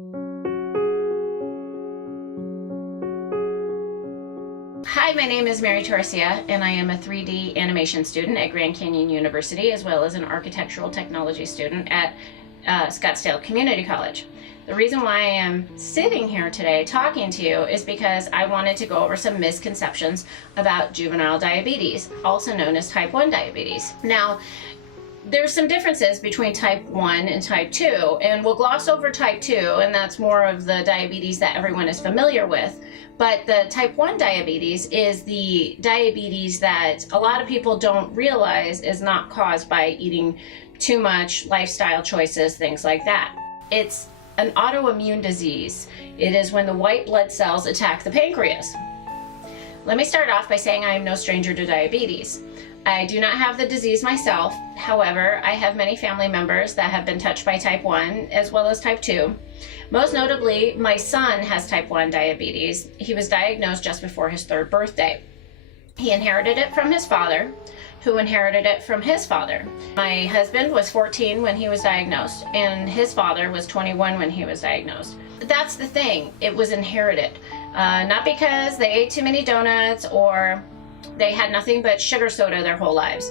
Hi, my name is Mary Torcia, and I am a 3D animation student at Grand Canyon University, as well as an architectural technology student at Scottsdale Community College. The reason why I am sitting here today talking to you is because I wanted to go over some misconceptions about juvenile diabetes, also known as type 1 diabetes. Now, there's some differences between type 1 and type 2, and we'll gloss over type 2, and that's more of the diabetes that everyone is familiar with. But the type 1 diabetes is the diabetes that a lot of people don't realize is not caused by eating too much, lifestyle choices, things like that. It's an autoimmune disease. It is when the white blood cells attack the pancreas. Let me start off by saying I am no stranger to diabetes. I do not have the disease myself. However, I have many family members that have been touched by type 1 as well as type 2. Most notably, my son has type 1 diabetes. He was diagnosed just before his 3rd birthday. He inherited it from his father, who inherited it from his father. My husband was 14 when he was diagnosed, and his father was 21 when he was diagnosed. That's the thing, it was inherited. Not because they ate too many donuts or they had nothing but sugar soda their whole lives.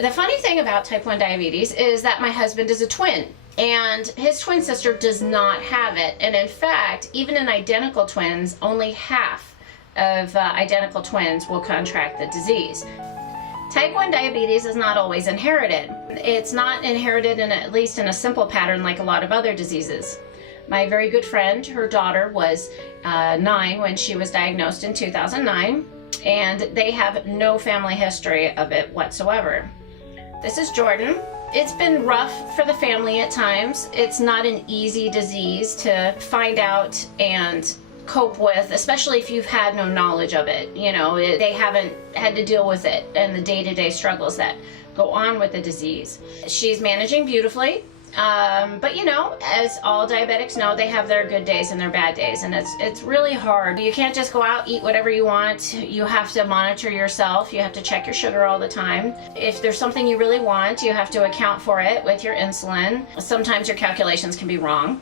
The funny thing about type 1 diabetes is that my husband is a twin, and his twin sister does not have it. And in fact, even in identical twins, only half of identical twins will contract the disease. Type 1 diabetes is not always inherited. It's not inherited at least in a simple pattern like a lot of other diseases. My very good friend, her daughter was 9 when she was diagnosed in 2009, and they have no family history of it whatsoever. This is Jordan. It's been rough for the family at times. It's not an easy disease to find out and cope with, especially if you've had no knowledge of it. You know, they haven't had to deal with it and the day-to-day struggles that go on with the disease. She's managing beautifully, but you know, as all diabetics know, they have their good days and their bad days, and it's really hard. You can't just go out, eat whatever you want. You have to monitor yourself. You have to check your sugar all the time. If there's something you really want, you have to account for it with your insulin. Sometimes your calculations can be wrong.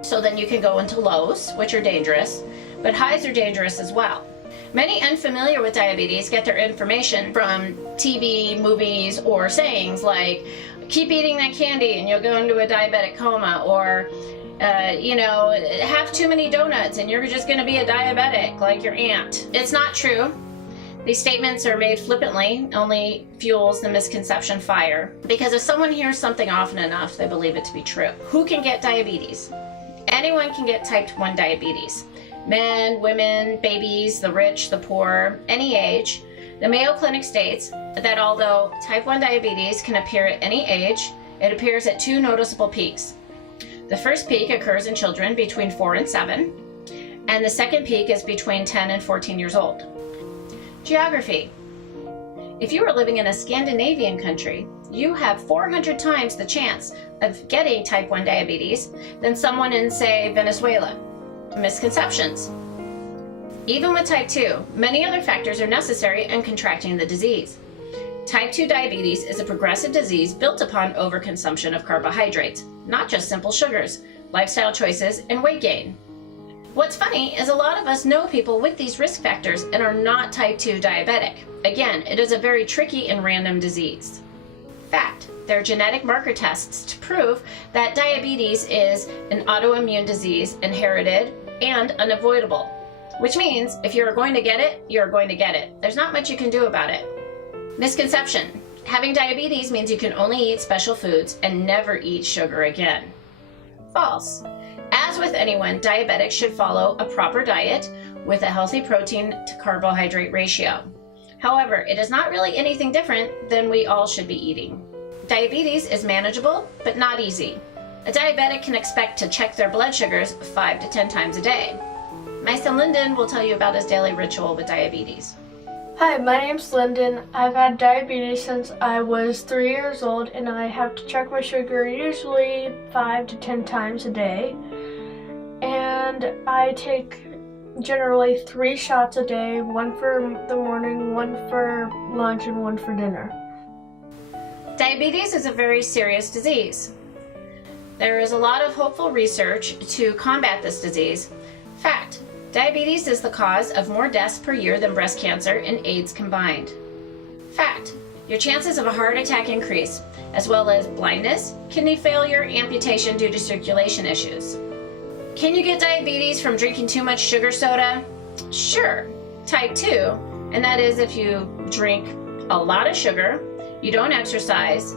So then you can go into lows, which are dangerous, but highs are dangerous as well. Many unfamiliar with diabetes get their information from TV, movies, or sayings like, keep eating that candy and you'll go into a diabetic coma, or, you know, have too many donuts and you're just going to be a diabetic like your aunt. It's not true. These statements are made flippantly, only fuels the misconception fire, because if someone hears something often enough, they believe it to be true. Who can get diabetes? Anyone can get type 1 diabetes. Men, women, babies, the rich, the poor, any age. The Mayo Clinic states that although type 1 diabetes can appear at any age, it appears at 2 noticeable peaks. The first peak occurs in children between 4 and 7, and the second peak is between 10 and 14 years old. Geography. If you are living in a Scandinavian country, you have 400 times the chance of getting type 1 diabetes than someone in, say, Venezuela. Misconceptions. Even with type 2, many other factors are necessary in contracting the disease. Type 2 diabetes is a progressive disease built upon overconsumption of carbohydrates, not just simple sugars, lifestyle choices, and weight gain. What's funny is a lot of us know people with these risk factors and are not type 2 diabetic. Again, it is a very tricky and random disease. Fact, there are genetic marker tests to prove that diabetes is an autoimmune disease, inherited and unavoidable. Which means if you're going to get it, you're going to get it. There's not much you can do about it. Misconception. Having diabetes means you can only eat special foods and never eat sugar again. False. As with anyone, diabetics should follow a proper diet with a healthy protein to carbohydrate ratio. However, it is not really anything different than we all should be eating. Diabetes is manageable, but not easy. A diabetic can expect to check their blood sugars 5 to 10 times a day. My son Lyndon will tell you about his daily ritual with diabetes. Hi, my name's Lyndon. I've had diabetes since I was 3 years old, and I have to check my sugar usually 5 to 10 times a day. And I take generally 3 shots a day, 1 for the morning, 1 for lunch, and 1 for dinner. Diabetes is a very serious disease. There is a lot of hopeful research to combat this disease. Fact: diabetes is the cause of more deaths per year than breast cancer and AIDS combined. Fact: your chances of a heart attack increase, as well as blindness, kidney failure, amputation due to circulation issues. Can you get diabetes from drinking too much sugar soda? Sure, type 2, and that is if you drink a lot of sugar, you don't exercise,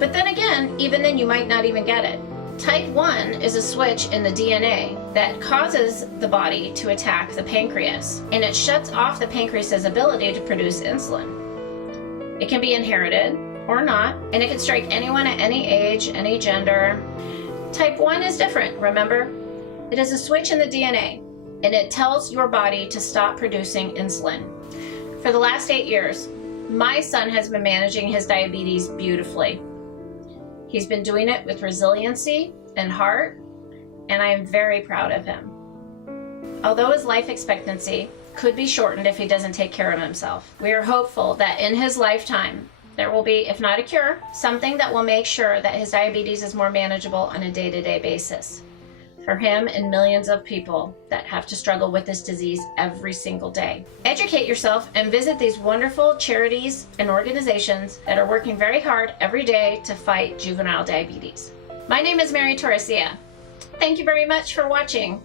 but then again, even then you might not even get it. Type 1 is a switch in the DNA that causes the body to attack the pancreas, and it shuts off the pancreas's ability to produce insulin. It can be inherited or not, and it can strike anyone at any age, any gender. Type 1 is different, remember? It is a switch in the DNA, and it tells your body to stop producing insulin. For the last 8 years, my son has been managing his diabetes beautifully. He's been doing it with resiliency and heart, and I am very proud of him. Although his life expectancy could be shortened if he doesn't take care of himself, we are hopeful that in his lifetime, there will be, if not a cure, something that will make sure that his diabetes is more manageable on a day-to-day basis for him and millions of people that have to struggle with this disease every single day. Educate yourself and visit these wonderful charities and organizations that are working very hard every day to fight juvenile diabetes. My name is Mary Torresia. Thank you very much for watching,